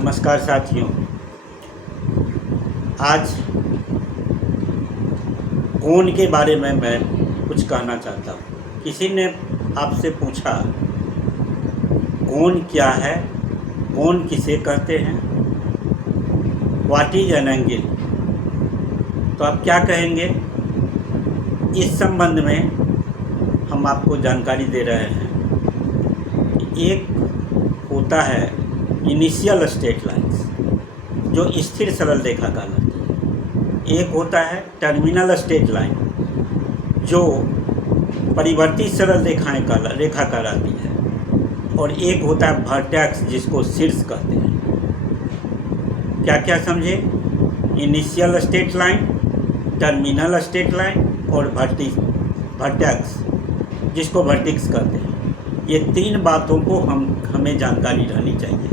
नमस्कार साथियों। आज कोण के बारे में मैं कुछ कहना चाहता हूँ। किसी ने आपसे पूछा कोण क्या है, कोण किसे कहते हैं, व्हाट इज एन एंगल, तो आप क्या कहेंगे? इस संबंध में हम आपको जानकारी दे रहे हैं। एक होता है इनिशियल स्ट्रेट लाइन्स जो स्थिर सरल रेखा कहलाती है, एक होता है टर्मिनल स्ट्रेट लाइन जो परिवर्तित सरल रेखा कहलाती है, और एक होता है वर्टेक्स जिसको शीर्ष कहते हैं। क्या क्या समझे? Initial straight line, terminal straight line और वर्टेक्स जिसको वर्टेक्स कहते हैं। ये तीन बातों को हमें जानकारी रहनी चाहिए।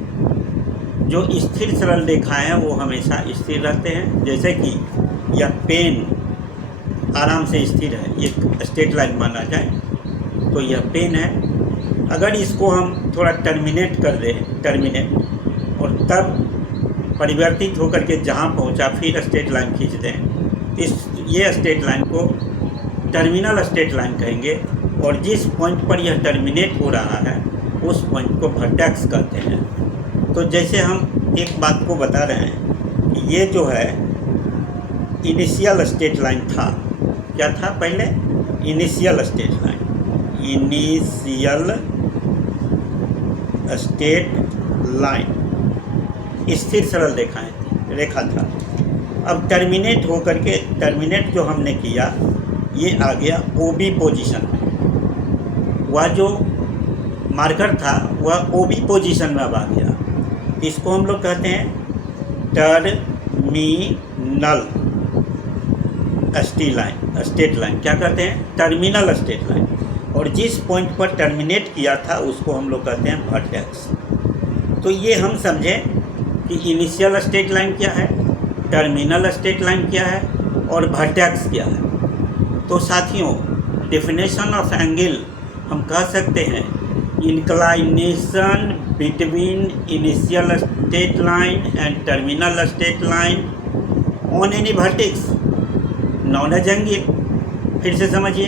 जो स्थिर सरल रेखाएं हैं वो हमेशा स्थिर रहते हैं, जैसे कि यह पेन आराम से स्थिर है, ये स्ट्रेट लाइन माना जाए तो यह पेन है। अगर इसको हम थोड़ा टर्मिनेट कर दें और तब परिवर्तित होकर के जहाँ पहुँचा फिर स्ट्रेट लाइन खींच दें, ये स्ट्रेट लाइन को टर्मिनल स्ट्रेट लाइन कहेंगे। और जिस पॉइंट पर यह टर्मिनेट हो रहा है उस पॉइंट को वर्टेक्स कहते हैं। तो जैसे हम एक बात को बता रहे हैं कि ये जो है इनिशियल स्ट्रेट लाइन था, क्या था पहले? Initial straight line, initial straight line स्थिर सरल रेखा था। अब टर्मिनेट होकर के टर्मिनेट जो हमने किया ये आ गया ओबी पोजीशन में। वह जो मार्कर था वह ओबी पोजीशन में अब आ गया। इसको हम लोग कहते हैं टर्मिनल स्ट्रेट लाइन। क्या कहते हैं? Terminal straight line. और जिस पॉइंट पर टर्मिनेट किया था उसको हम लोग कहते हैं वर्टेक्स। तो ये हम समझें कि इनिशियल स्ट्रेट लाइन क्या है, टर्मिनल स्ट्रेट लाइन क्या है और वर्टेक्स क्या है। तो साथियों, डेफिनेशन ऑफ एंगल हम कह सकते हैं inclination between initial straight line and terminal straight line on any vertex known as angle. फिर से समझिए,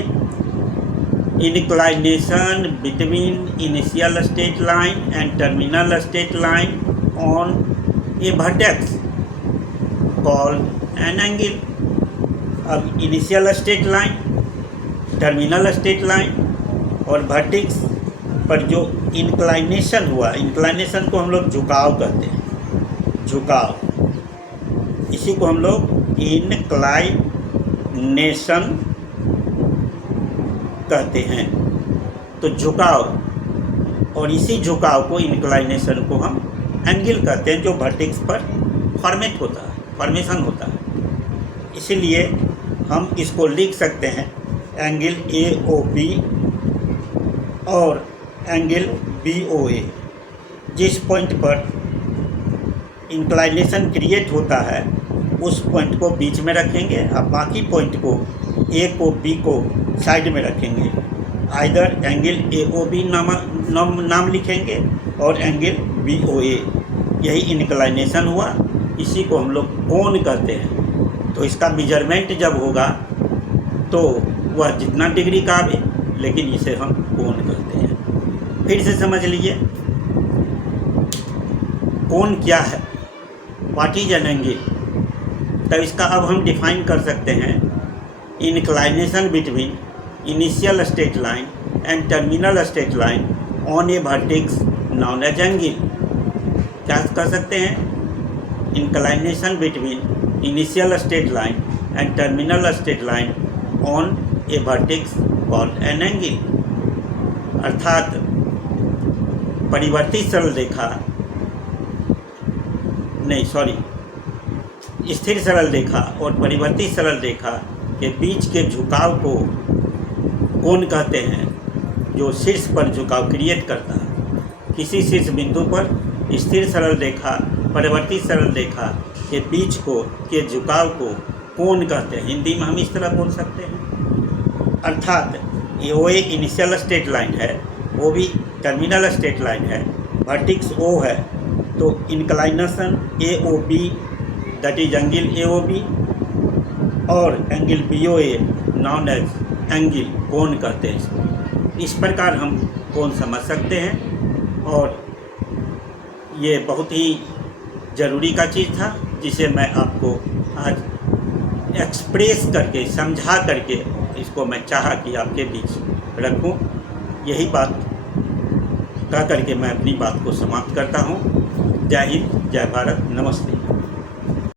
inclination between initial straight line and terminal straight line on a vertex called an angle. अब initial straight line, terminal straight line और vertex पर जो inclination हुआ, inclination को हम लोग झुकाव कहते हैं, झुकाव, इसी को हम लोग इंक्लाइनेशन कहते हैं। तो झुकाव, और इसी झुकाव को इंक्लाइनेशन को हम एंगल कहते हैं जो वर्टेक्स पर फॉर्मेशन होता है। इसीलिए हम इसको लिख सकते हैं एंगल AOB और एंगल BOA। जिस पॉइंट पर इंक्लाइनेशन क्रिएट होता है उस पॉइंट को बीच में रखेंगे और बाकी पॉइंट को A को B को साइड में रखेंगे। आइदर एंगल AOB नाम लिखेंगे और एंगल BOA, यही इंक्लाइनेशन हुआ, इसी को हम लोग कोण कहते हैं। तो इसका मेजरमेंट जब होगा तो वह जितना डिग्री का आवे, लेकिन इसे हम कोण कहते हैं। फिर से समझ लीजिए कोण क्या है, व्हाट इज एन एंगल। तब इसका अब हम डिफाइन कर सकते हैं inclination between initial straight line and terminal straight line on a vertex known as angle. क्या कह सकते हैं? Inclination between initial straight line and terminal straight line on a vertex called an angle. अर्थात परिवर्तित सरल रेखा स्थिर सरल रेखा और परिवर्तित सरल रेखा के बीच के झुकाव को कोण कहते हैं, जो शीर्ष पर झुकाव क्रिएट करता है। किसी शीर्ष बिंदु पर स्थिर सरल रेखा परिवर्तित सरल रेखा के बीच के झुकाव को कोण कहते हैं। हिंदी में हम इस तरह बोल सकते हैं। अर्थात OA इनिशियल स्ट्रेट लाइन है, OB टर्मिनल स्ट्रेट लाइन है, वर्टेक्स O है तो inclination A O B, that is angle A O B, और angle B O A known as angle, कोण कहते हैं इसको। इस प्रकार हम कोण समझ सकते हैं, और ये बहुत ही ज़रूरी का चीज़ था जिसे मैं आपको आज एक्सप्रेस करके, समझा करके, इसको मैं चाहा कि आपके बीच रखूं। यही बात कह करके मैं अपनी बात को समाप्त करता हूं। जय हिंद, जय भारत, नमस्ते।